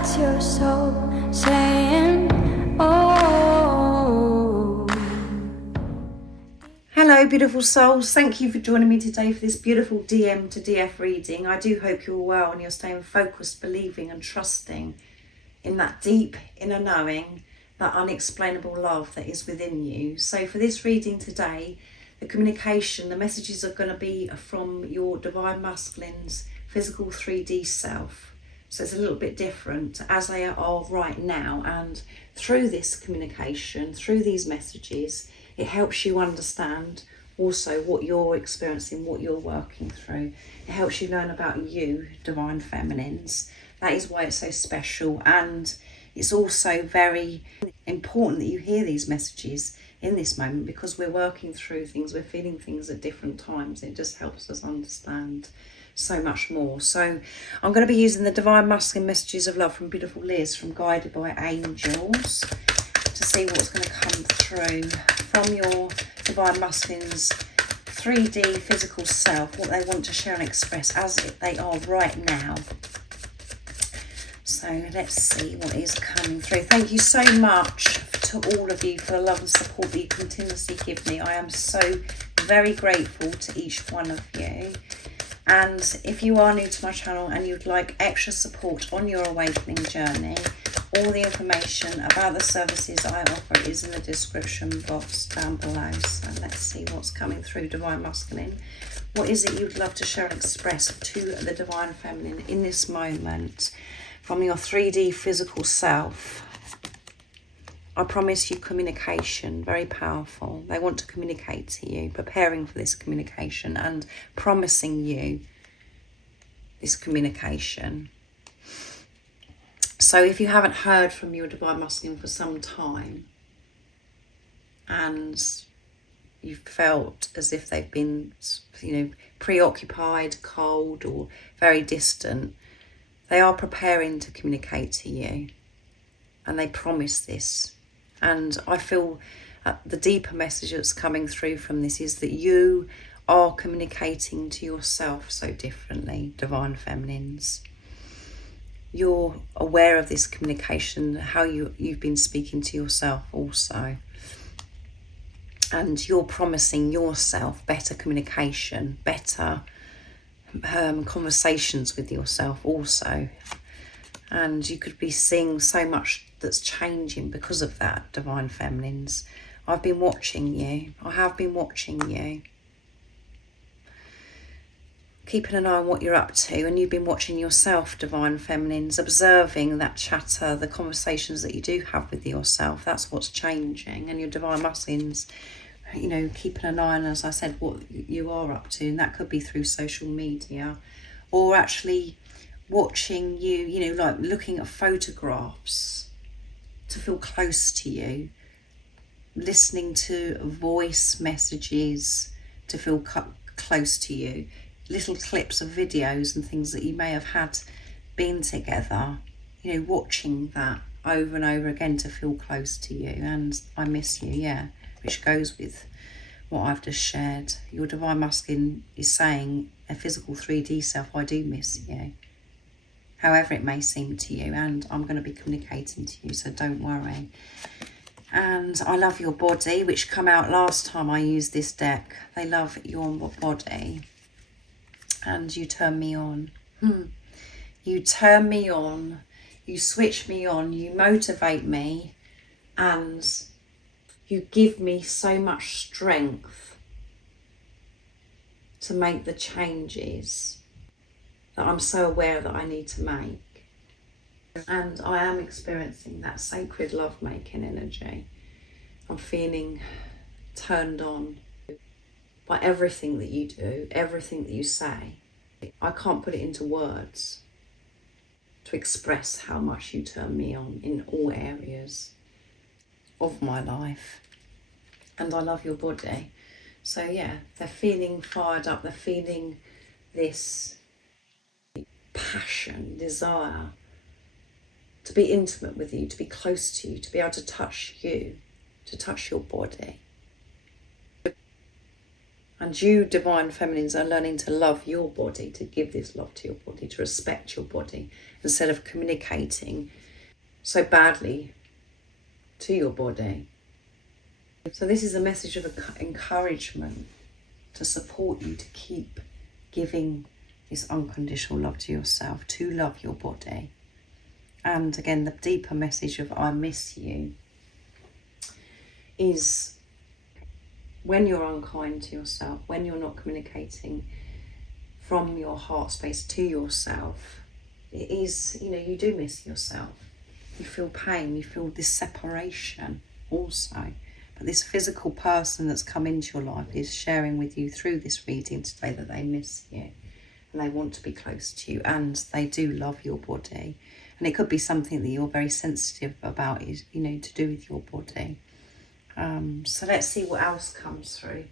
That's your soul saying, oh. Hello beautiful souls, thank you for joining me today for this beautiful DM to DF reading. I do hope you're well and you're staying focused, believing and trusting in that deep inner knowing, that unexplainable love that is within you. So for this reading today, the communication, the messages are going to be from your Divine Masculine's physical 3D self. So it's a little bit different as they are right now, and through this communication, through these messages, it helps you understand also what you're experiencing, what you're working through. It helps you learn about you, Divine Feminines. That is why it's so special, and it's also very important that you hear these messages in this moment, because we're working through things, we're feeling things at different times. It just helps us understand so much more. So I'm going to be using the Divine Masculine Messages of Love from beautiful Liz from Guided by Angels to see what's going to come through from your Divine Masculine's 3D physical self, what they want to share and express as they are right now. So let's see what is coming through. Thank you so much to all of you for the love and support that you continuously give me. I am so very grateful to each one of you. And if you are new to my channel and you'd like extra support on your awakening journey, all the information about the services I offer is in the description box down below. So let's see what's coming through, Divine Masculine. What is it you'd love to share and express to the Divine Feminine in this moment from your 3D physical self? I promise you communication, very powerful. They want to communicate to you, preparing for this communication and promising you this communication. So if you haven't heard from your Divine Masculine for some time and you've felt as if they've been, preoccupied, cold or very distant, they are preparing to communicate to you, and they promise this. And I feel the deeper message that's coming through from this is that you are communicating to yourself so differently, Divine Feminines. You're aware of this communication, how you've been speaking to yourself also. And you're promising yourself better communication, better conversations with yourself also. And you could be seeing so much that's changing because of that, Divine Feminines. I've been watching you. I have been watching you. Keeping an eye on what you're up to, and you've been watching yourself, Divine Feminines, observing that chatter, the conversations that you do have with yourself. That's what's changing. And your Divine Masculines, keeping an eye on, as I said, what you are up to, and that could be through social media, or actually watching you, like looking at photographs to feel close to you, listening to voice messages to feel close to you, little clips of videos and things that you may have had been together, watching that over and over again to feel close to you. And I miss you, yeah, which goes with what I've just shared. Your Divine Masculine is saying, a physical 3D self, I do miss you, however it may seem to you, and I'm going to be communicating to you, so don't worry. And I love your body, which come out last time I used this deck. They love your body, and you turn me on. You turn me on, you switch me on, you motivate me, and you give me so much strength to make the changes that I'm so aware that I need to make. And I am experiencing that sacred love-making energy. I'm feeling turned on by everything that you do, everything that you say. I can't put it into words to express how much you turn me on in all areas of my life. And I love your body. So yeah, they're feeling fired up, they're feeling this passion, desire to be intimate with you, to be close to you, to be able to touch you, to touch your body. And you divine feminines are learning to love your body, to give this love to your body, to respect your body, instead of communicating so badly to your body. So this is a message of encouragement to support you to keep giving this unconditional love to yourself, to love your body. And again, the deeper message of I miss you is when you're unkind to yourself, when you're not communicating from your heart space to yourself, it is, you do miss yourself. You feel pain, you feel this separation also. But this physical person that's come into your life is sharing with you through this reading today that they miss you and they want to be close to you and they do love your body. And it could be something that you're very sensitive about, is, to do with your body. So let's see what else comes through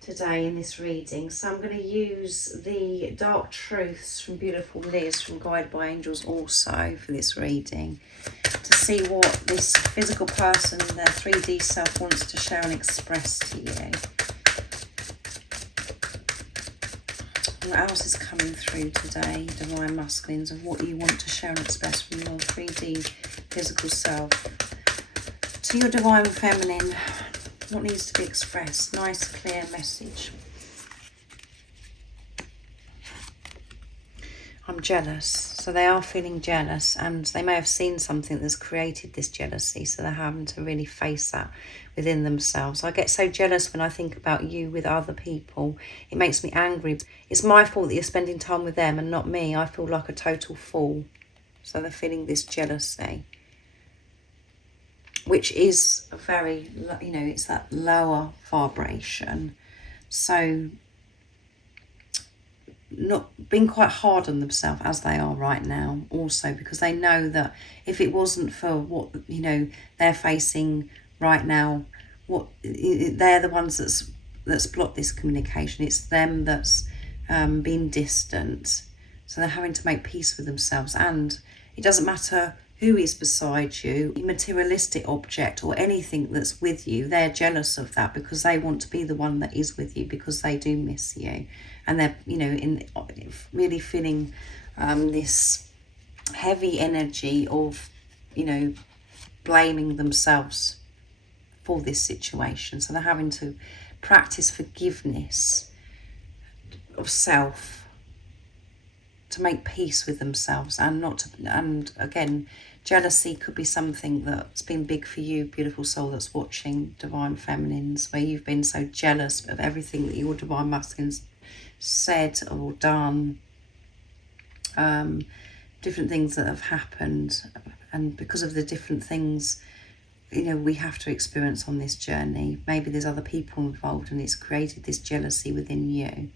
today in this reading. So I'm going to use the Dark Truths from Beautiful Liz from Guided by Angels also for this reading, to see what this physical person, their 3D self, wants to share and express to you. What else is coming through today, Divine Masculines, of what you want to share and express from your 3D physical self to your Divine Feminine? What needs to be expressed? Nice, clear message. I'm jealous. So they are feeling jealous, and they may have seen something that's created this jealousy, so they're having to really face that within themselves. I get so jealous when I think about you with other people. It makes me angry. It's my fault that you're spending time with them and not me. I feel like a total fool. So they're feeling this jealousy, which is a very, it's that lower vibration. So not being quite hard on themselves as they are right now also, because they know that if it wasn't for what, they're facing right now, they're the ones that's blocked this communication. It's them that's been distant. So they're having to make peace with themselves. And it doesn't matter who is beside you, a materialistic object or anything that's with you, they're jealous of that because they want to be the one that is with you, because they do miss you. And they're, really feeling this heavy energy of, blaming themselves for this situation. So they're having to practice forgiveness of self, to make peace with themselves, and not to, and again, jealousy could be something that's been big for you, beautiful soul that's watching, Divine Feminines, where you've been so jealous of everything that your Divine Masculines said or done, different things that have happened. And because of the different things, we have to experience on this journey, maybe there's other people involved and it's created this jealousy within you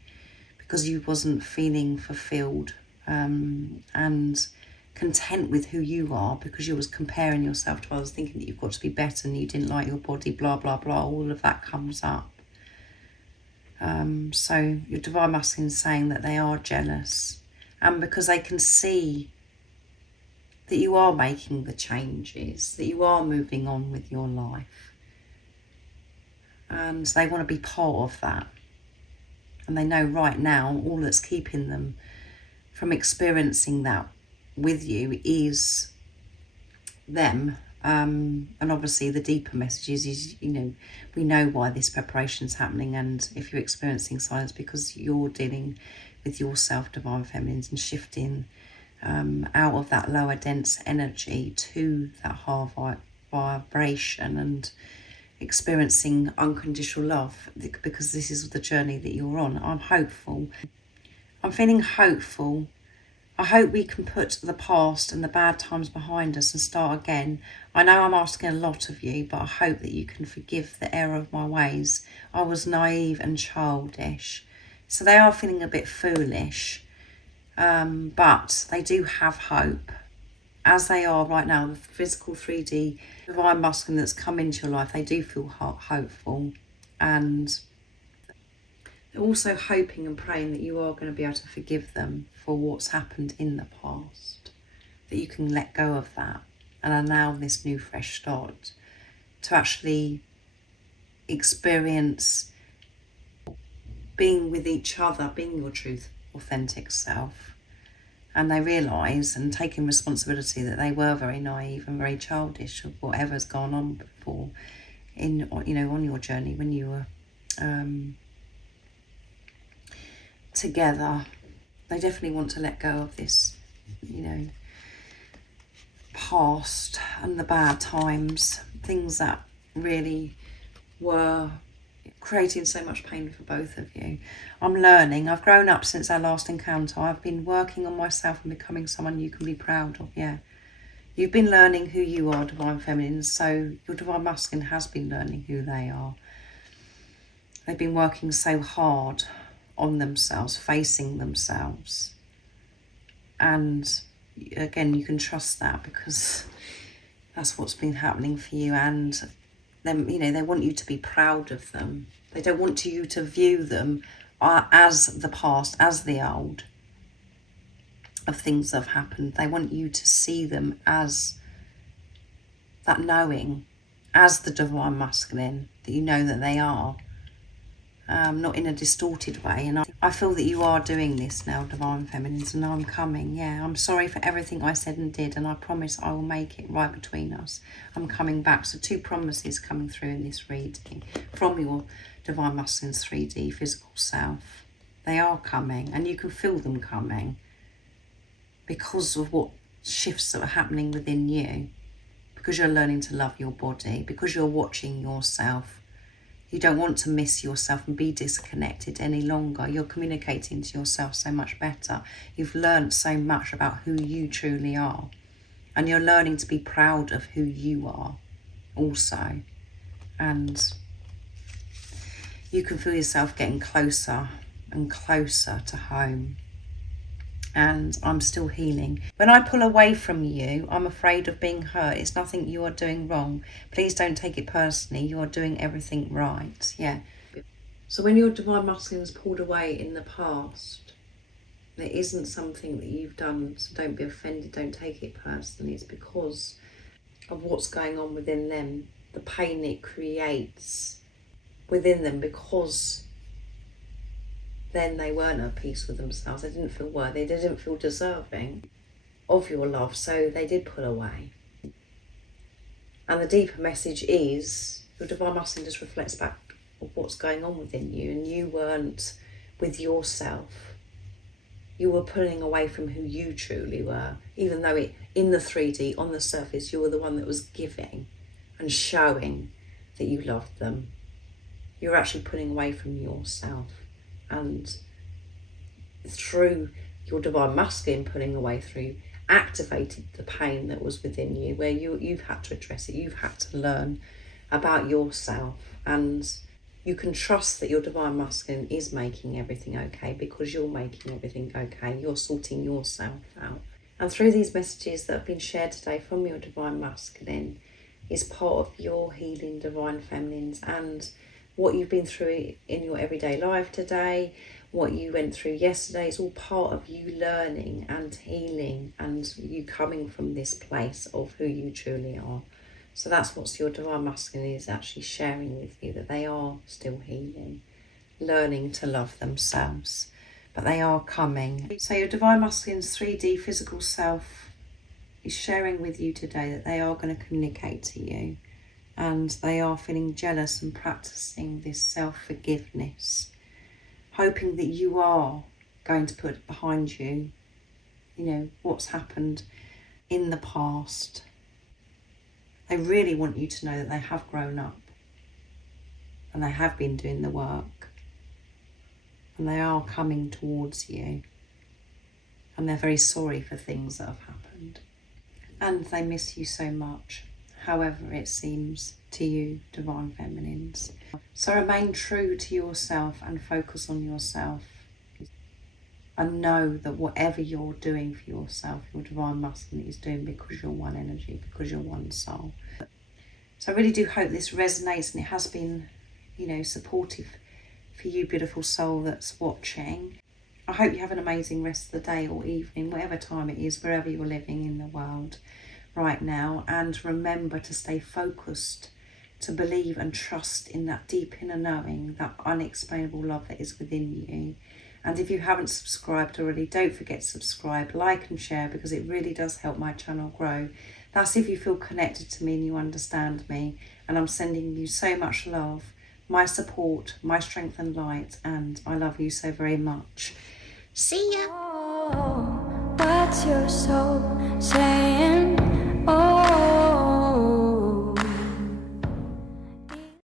because you wasn't feeling fulfilled and content with who you are, because you was comparing yourself to others, thinking that you've got to be better and you didn't like your body, blah, blah, blah. All of that comes up. So your Divine Masculine is saying that they are jealous, and because they can see that you are making the changes, that you are moving on with your life, and they want to be part of that. And they know right now all that's keeping them from experiencing that with you is them. And obviously the deeper messages is, we know why this preparation is happening, and if you're experiencing silence, because you're dealing with yourself, Divine Feminines, and shifting out of that lower dense energy to that high vibration and experiencing unconditional love, because this is the journey that you're on. I'm hopeful. I'm feeling hopeful. I hope we can put the past and the bad times behind us and start again. I know I'm asking a lot of you, but I hope that you can forgive the error of my ways. I was naive and childish. So they are feeling a bit foolish, but they do have hope. As they are right now, the physical 3D Divine Masculine that's come into your life, they do feel hopeful, and they're also hoping and praying that you are going to be able to forgive them for what's happened in the past, that you can let go of that and allow this new fresh start to actually experience being with each other, being your truth, authentic self. And they realise and taking responsibility that they were very naive and very childish of whatever's gone on before in, you know, on your journey when you were together. They definitely want to let go of this, you know, past and the bad times, things that really were creating so much pain for both of you. I'm learning. I've grown up since our last encounter. I've been working on myself and becoming someone you can be proud of. Yeah. You've been learning who you are, Divine Feminine, so your Divine Masculine has been learning who they are. They've been working so hard on themselves, facing themselves. And again, you can trust that because that's what's been happening for you. And then, you know, they want you to be proud of them. They don't want you to view them as the past, as the old of things that have happened. They want you to see them as that knowing, as the Divine Masculine, that you know that they are. Not in a distorted way. And I feel that you are doing this now, Divine Feminines, and I'm coming. Yeah, I'm sorry for everything I said and did, and I promise I will make it right between us. I'm coming back. So 2 promises coming through in this reading from your Divine Masculine's 3D physical self. They are coming, and you can feel them coming because of what shifts that are happening within you, because you're learning to love your body, because you're watching yourself. You don't want to miss yourself and be disconnected any longer. You're communicating to yourself so much better. You've learned so much about who you truly are. And you're learning to be proud of who you are also. And you can feel yourself getting closer and closer to home. And I'm still healing. When I pull away from you, I'm afraid of being hurt. It's nothing you are doing wrong. Please don't take it personally. You are doing everything right. Yeah. So when your Divine Masculine is pulled away in the past, there isn't something that you've done. So don't be offended. Don't take it personally. It's because of what's going on within them. The pain it creates within them, because then they weren't at peace with themselves. They didn't feel worthy. They didn't feel deserving of your love. So they did pull away. And the deeper message is your Divine Masculine just reflects back of what's going on within you. And you weren't with yourself. You were pulling away from who you truly were. Even though in the 3D, on the surface, you were the one that was giving and showing that you loved them. You're actually pulling away from yourself. And through your Divine Masculine pulling away through, activated the pain that was within you, where you've had to address it. You've had to learn about yourself, and you can trust that your Divine Masculine is making everything okay, because you're making everything okay. You're sorting yourself out. And through these messages that have been shared today from your Divine Masculine is part of your healing, Divine Feminines, and what you've been through in your everyday life today, what you went through yesterday, is all part of you learning and healing and you coming from this place of who you truly are. So that's what your Divine Masculine is actually sharing with you, that they are still healing, learning to love themselves, but they are coming. So your Divine Masculine's 3D physical self is sharing with you today that they are going to communicate to you. And they are feeling jealous and practicing this self-forgiveness, hoping that you are going to put behind you, you know, what's happened in the past. They really want you to know that they have grown up and they have been doing the work and they are coming towards you, and they're very sorry for things that have happened and they miss you so much. However it seems to you, Divine Feminines. So remain true to yourself and focus on yourself. And know that whatever you're doing for yourself, your Divine Masculine is doing because you're one energy, because you're one soul. So I really do hope this resonates and it has been, you know, supportive for you, beautiful soul that's watching. I hope you have an amazing rest of the day or evening, whatever time it is, wherever you're living in the world right now. And remember to stay focused to believe and trust in that deep inner knowing, that unexplainable love that is within you. And if you haven't subscribed already, don't forget to subscribe, like and share, because it really does help my channel grow. That's if you feel connected to me and you understand me. And I'm sending you so much love, my support, my strength and light, and I love you so very much. See ya! Oh, what's your soul saying?